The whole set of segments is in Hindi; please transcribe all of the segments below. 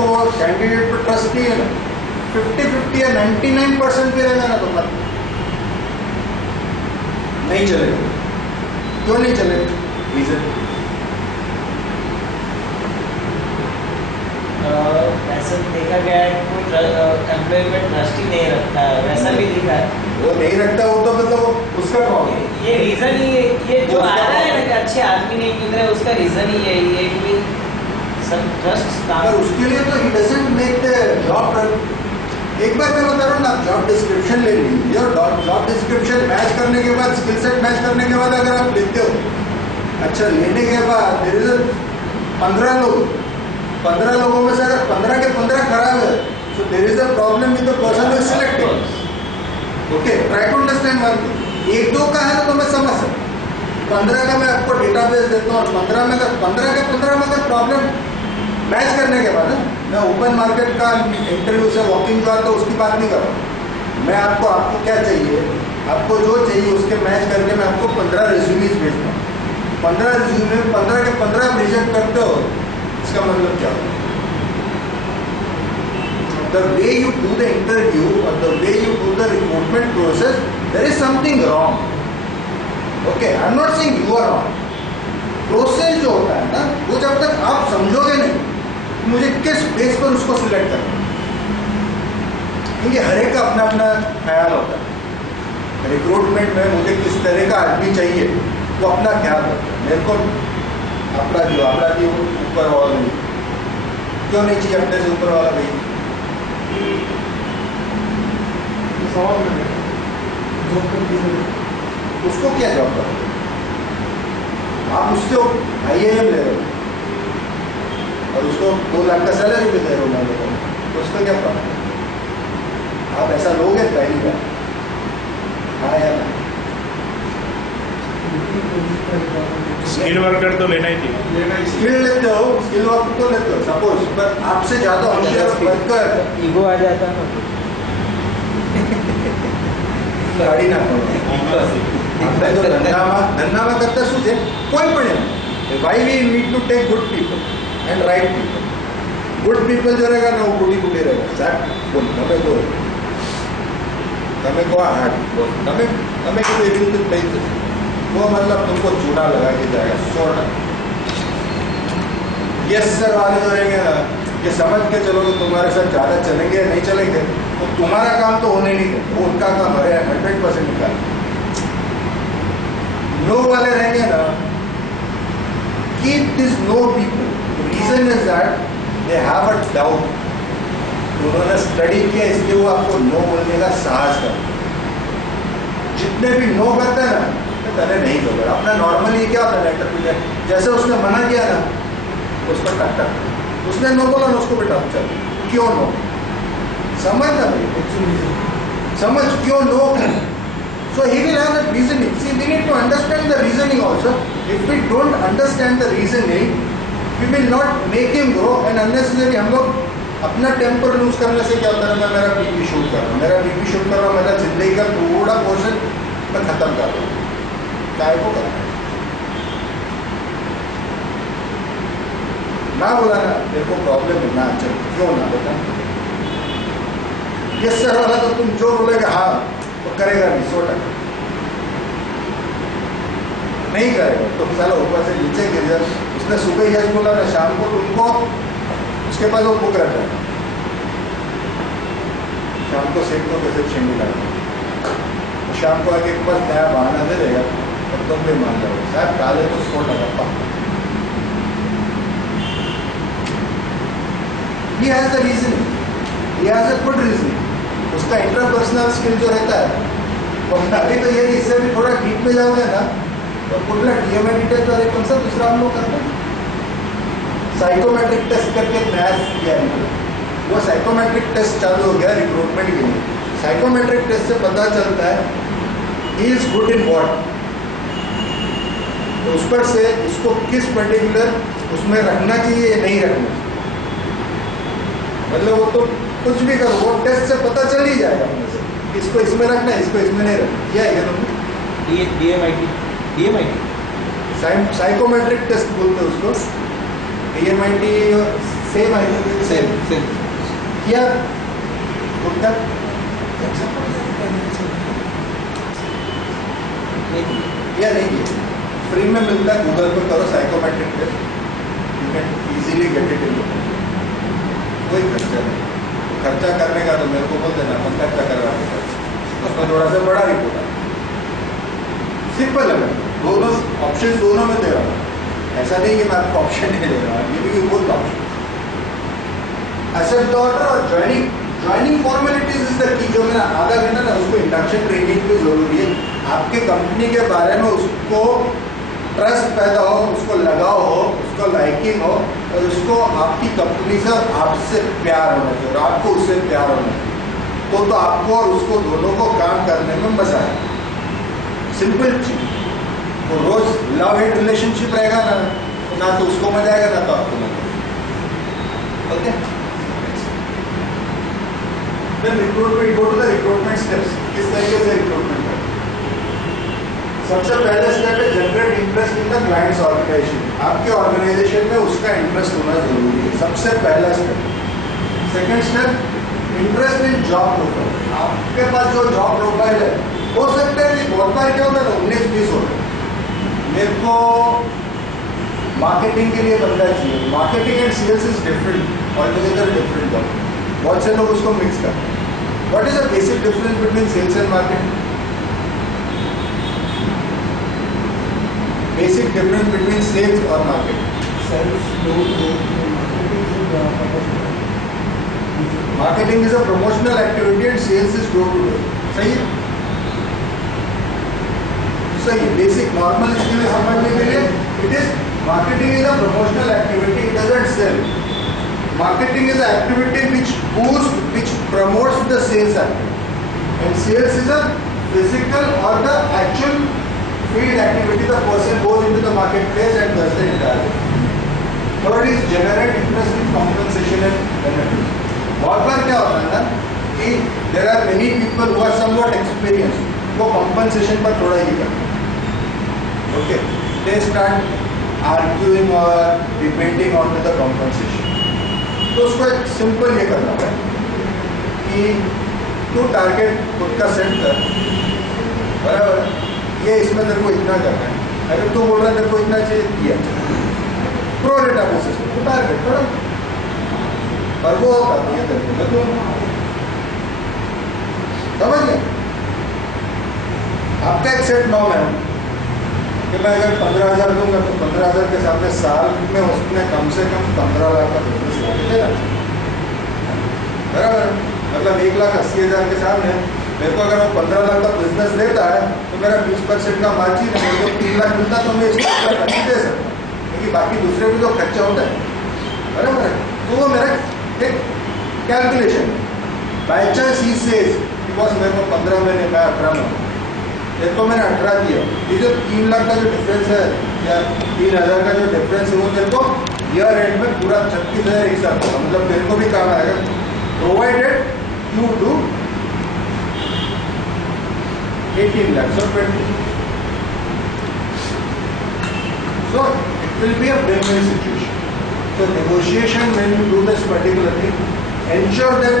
आपको कैंडिडेट पर ट्रस्ट नहीं है ना, 50-50 या 99% भी रहेगा ना तो मत, नहीं चलेगा। क्यों नहीं चलेगा? रीजन ऐसा देखा गया है कोई एम्प्लॉय में ट्रस्ट ही नहीं रखता है, वैसा भी लिखा है। वो नहीं रखता, वो तो मतलब उसका प्रॉब्लम। ये रीजन ही ये जो आ रहा है ना कि अच्छे आदमी नहीं मिल रहे, उसका रीजन ही यही है कि सब ट्रस्ट। पर उसके लिए तो he doesn't make the job. एक बार मैं बता रहा हूँ ना, जॉब डिस्क्रिप्शन ले लीजिए और जॉब डिस्क्रिप्शन मैच करने के बाद, स्किल सेट मैच करने के बाद अगर आप लेते हो, अच्छा लेने के बाद देयर इज 15 लोगों में से अगर 15 के 15 खराब है, so there is a problem with the person who is selected. Okay, try to understand one thing. 1-2 का है तो मैं समझ सकता हूँ, 15 का मैं आपको डेटाबेस देता हूँ और 15 के 15 में अगर प्रॉब्लम मैच करने के बाद है, मैं ओपन मार्केट का इंटरव्यू से वॉकिंग का तो उसकी बात नहीं कर रहा हूँ। मैं आपको क्या चाहिए, आपको जो चाहिए उसके मैच करके मैं आपको 15 रिज्यूमेज भेजता हूँ। 15 रिज्यूमे 15 के 15 रिजेक्ट करते हो, इसका मतलब क्या होगा? The way you do the interview or the way you do the recruitment process, there is something wrong. Okay, I am not saying you are wrong. Process जो होता है ना, वो जब तक आप समझोगे नहीं मुझे किस बेस पर उसको सिलेक्ट करना, क्योंकि हर एक का अपना अपना ख्याल होता है। रिक्रूटमेंट में मुझे किस तरह का आदमी चाहिए वो अपना ख्याल होता है। मेरे को अपराधी ऊपर वाला नहीं, क्यों नहीं चाहिए अपने से ऊपर वाला भाई? उसको क्या जॉब करो? आप उससे IIM ले रहे हो और उसको 2 लाख का सैलरी भी दे रहे हो, तो उसका क्या प्रॉब्लम? आप ऐसा लोगे पहली बार? हाँ या ना? स्किल वर्कर तो लेना ही चाहिए। स्किल लेते हो, स्किल वर्कर तो लेते हो सपोज, पर आपसे ज्यादा होशियार वर्कर ईगो आ जाता है ना, गाड़ी ना આપણે તો ધંધામાં કરતા શું છે, કોઈ પણ why we need to take good people and right people. Good people जो रहेगा ना वो बूढ़ी रहेगा। साहब बोल તમે કહો હાર્ડ બોલ, તમે કીધું એવી રીતે થઈ જશે, वो मतलब तुमको चूना लगा के जाएगा 100%। यस सर वाले जो रहेंगे ना, ये समझ के चलो तो तुम्हारे साथ ज़्यादा चलेंगे या नहीं चलेंगे, तो तुम्हारा काम तो होने नहीं है, वो उनका काम है 100% निकाल। नो वाले रहेंगे ना, keep this no people, reason is that they have a doubt, उन्होंने स्टडी किया इसलिए वो आपको नो बोलने का साहस कर। जितने भी नो करते हैं ना, पहले नहीं होगा अपना नॉर्मली क्या होता है इंटरव्यू, जैसे उसने मना किया ना उसको टक टक, उसने नो बोला ना उसको बेटा चल क्यों नो, समझ ना भाई, समझ क्यों no. So he will have that reasoning. See we need to understand the reasoning also. If we don't understand the reasoning we will not make him grow and unnecessary हम लोग अपना टेम्पर लूज करने से क्या होता है, मैं मेरा बीपी शूट कर रहा हूँ, मेरा जिंदगी का पूरा पोर्शन मैं खत्म कर रहा हूँ, काय को करना ना बोला ना, मेरे को प्रॉब्लम है ना, चल क्यों ना बता। ये सर वाला तो तुम जो बोलेगा हाँ तो करेगा नहीं, 100% नहीं करेगा तो साला ऊपर से नीचे गिर जाए। उसने सुबह यश बोला ना, शाम को तुमको उसके पास वो बुक रहता है, शाम को सेठ को कैसे छेंडी लगा, शाम को आके एक बार नया बहाना दे देगा और तुम भी मान जाओगे साहब काले तो 100%। He has the reasoning, he has a good reasoning, उसका इंटरपर्सनल स्किल जो रहता है, और अभी तो ये इससे भी थोड़ा डीप में जाओगे ना तो पूरा DMI टेस्ट और कौन सा दूसरा हम लोग करते हैं साइकोमेट्रिक टेस्ट करके नया किया है, वो साइकोमेट्रिक टेस्ट चालू हो गया रिक्रूटमेंट के लिए। साइकोमेट्रिक टेस्ट से पता चलता है he is good in what, तो उस पर से इसको किस पर्टिकुलर उसमें रखना चाहिए या नहीं रखना चाहिए, मतलब वो तो कुछ भी करो वो टेस्ट से पता चल ही जाएगा इसको इसमें रखना है, इसको इसमें नहीं रखना। क्या है तुमने साइकोमेट्रिक टेस्ट बोलते हैं उसको, DMIT सेम है, सेम सेम किया उत्तर या नहीं किया। फ्री में मिलता है, गूगल पर करो psychometric test, you can easily get it in, कोई खर्चा नहीं। खर्चा करने का तो मेरे को बोल देना, मैं खर्चा करवा देता, उसमें थोड़ा सा बड़ा रिपोर्ट है, सिंपल है। दोनों ऑप्शन दोनों में दे रहा हूँ, ऐसा नहीं कि मैं आपको ऑप्शन नहीं दे रहा, ये भी बहुत ऑप्शन। एसेट ऑर्डर और joining formalities is the key, जो मैंने आधा घंटा ना उसको इंडक्शन ट्रेनिंग भी जरूरी है। आपके कंपनी के बारे में उसको ट्रस्ट पैदा हो, उसको लगाव हो, उसको लाइकिंग हो, और उसको आपकी कंपनी से और आपसे प्यार होना चाहिए, और आपको उससे प्यार होना चाहिए, तो आपको और उसको दोनों को काम करने में मजा आए। सिंपल चीज, वो रोज लव हेट रिलेशनशिप रहेगा ना तो उसको मजा आएगा ना तो आपको मजा आएगा। ओके, फिर recruitment, go to the recruitment steps, किस तरीके से रिक्रूटमेंट करें। सबसे पहले स्टेप है generate interest in the clients organization. आपके ऑर्गेनाइजेशन में उसका इंटरेस्ट होना जरूरी है, सबसे पहला स्टेप। Second step, interest in job profile. आपके पास जो जॉब प्रोफाइल है, हो सकता है कि बहुत बार क्या होता है, 19-20 होता है, मेरे को मार्केटिंग के लिए बंदा चाहिए। Marketing and sales is different, altogether different job. बहुत से लोग उसको मिक्स करते हैं। What is the basic difference between sales and marketing? Basic difference between sales और marketing. Marketing is a promotional activity and sales is door to door. सही है, सही है। बेसिक नॉर्मल स्किल समझने के लिए it is marketing is a promotional activity, it doesn't sell. Marketing is an activity which boosts, which promotes the sales activity, and sales is a physical or the actual field activity. The person goes into the marketplace and does the entire thing. Third is generate interest in compensation and benefits. बहुत बार क्या होता है ना कि there are many people who are somewhat experienced, वो compensation पर थोड़ा ही करते हैं. Okay, they start arguing or debating on the compensation. तो उसको एक सिंपल ये करना है कि तू टारगेट खुद का सेट कर, बराबर, ये इसमें तेरे को इतना करना है, अगर तू बोल रहा है तेरे को इतना चाहिए, किया प्रो रेटा बेसिस पे टारगेट करो, और वो होगा ये तेरे को समझ गया। आपका एक सेट नॉर्म है कि मैं अगर 15,000 दूंगा तो 15,000 के सामने साल में उसने कम से कम 15 लाख का बिजनेस लेके देना, बराबर। मतलब 1,80,000 के सामने मेरे को अगर वो 15 लाख का बिजनेस लेता है तो मेरा 20% का मार्जिन है, मेरे को 3 लाख मिलता तो मैं इसको नहीं दे सकता, क्योंकि बाकी दूसरे भी तो खर्चा होता है, बराबर है। तो वो मेरा एक कैलकुलेशन है। By chance he says because मेरे को 15 महीने, मैं 18 महीने, एक तो मैंने 18 दिया, ये जो 3 लाख का जो डिफरेंस है या 3,000 का जो डिफरेंस है वो तेरे को ईयर एंड में पूरा 36,000 एक साथ होगा, मतलब तेरे को भी काम आएगा, provided you do 18 lakhs or 20. So it will be a win-win situation. So negotiation when you do this particular thing, ensure that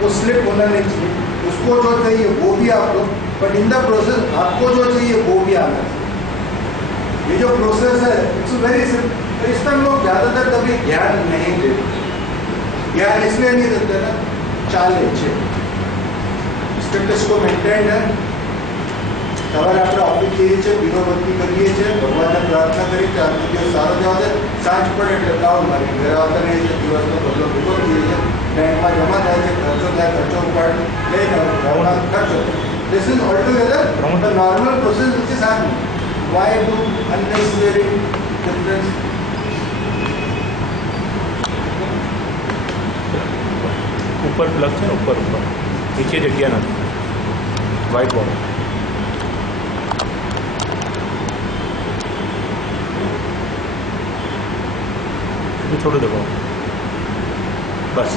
वो स्लिप होना नहीं चाहिए, उसको जो चाहिए वो भी आप लो, बट इन द प्रोसेस आपको जो चाहिए वो भी आना चाहिए। ये जो प्रोसेस है इट्स वेरी सिंपल। इस पर लोग ज़्यादातर कभी ध्यान नहीं देते, ज्ञान इसलिए नहीं देते ना, चाल अच्छे स्टेटस को मेंटेन है, સવારે આપણે ઓફિસ જઈએ છીએ, દીવાબત્તી કરીએ છીએ, ભગવાનને પ્રાર્થના કરી કે આજનો દિવસ સારો જવા દે, સાંજ પડે એટલે કાઉન મારી ઘરે આવતા રહીએ છીએ, દિવસનો બદલો ભેગો થઈએ છીએ, બેંકમાં જમા થાય છે, ખર્ચો થાય, ખર્ચો ઉપાડ લઈને રવાના ખર્ચો. This is altogether the normal process which is happening. Why do unnecessary difference? ऊपर प्लग છે, ऊपर નીચે જગ્યા નથી, વ્હાઇટ બોર્ડર. छोड़ दो बस।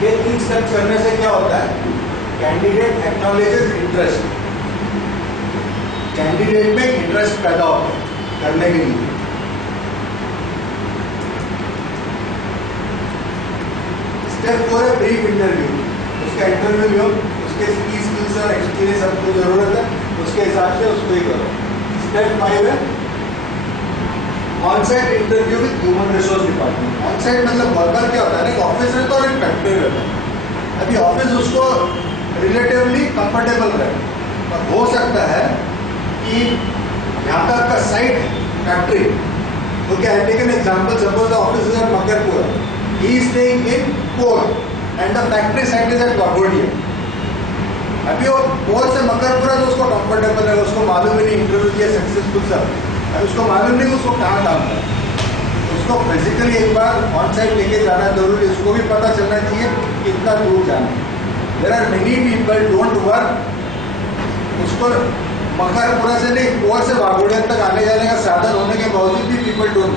ये 3 स्टेप करने से क्या होता है, कैंडिडेट एक्नॉलेजेस इंटरेस्ट, कैंडिडेट में इंटरेस्ट पैदा होता है करने के लिए। स्टेप 4 है ब्रीफ इंटरव्यू। उसका इंटरव्यू लो, उसके स्किल्स और एक्सपीरियंस आपको जरूरत है, उसके हिसाब से उसको ही करो। स्टेप 5 है on-site interview with human resource department. On-site मतलब वर्कर क्या होता है ना, एक ऑफिस रहता है और एक फैक्ट्री रहता है। अभी ऑफिस उसको रिलेटिवली कंफर्टेबल रहे, और हो सकता है कि यहाँ का आपका साइट फैक्ट्री, तो क्या है, take an example, suppose the office is at Makarpur, he is staying in Pol and the factory site is at Waghodia. अभी वो पोल से मकरपुर है तो उसको कंफर्टेबल है, उसको मालूम ही नहीं इंटरव्यू किया सक्सेसफुल सब, उसको मालूम नहीं उसको कहाँ काम है, उसको फिजिकली एक बार ऑन साइड लेके जाना जरूरी, उसको भी पता चलना चाहिए कितना दूर जाना है। There are many people don't work, उसको मकरपुरा से नहीं पोल से वाघोडिया तक आने जाने का साधन होने के बावजूद भी पीपल डोंट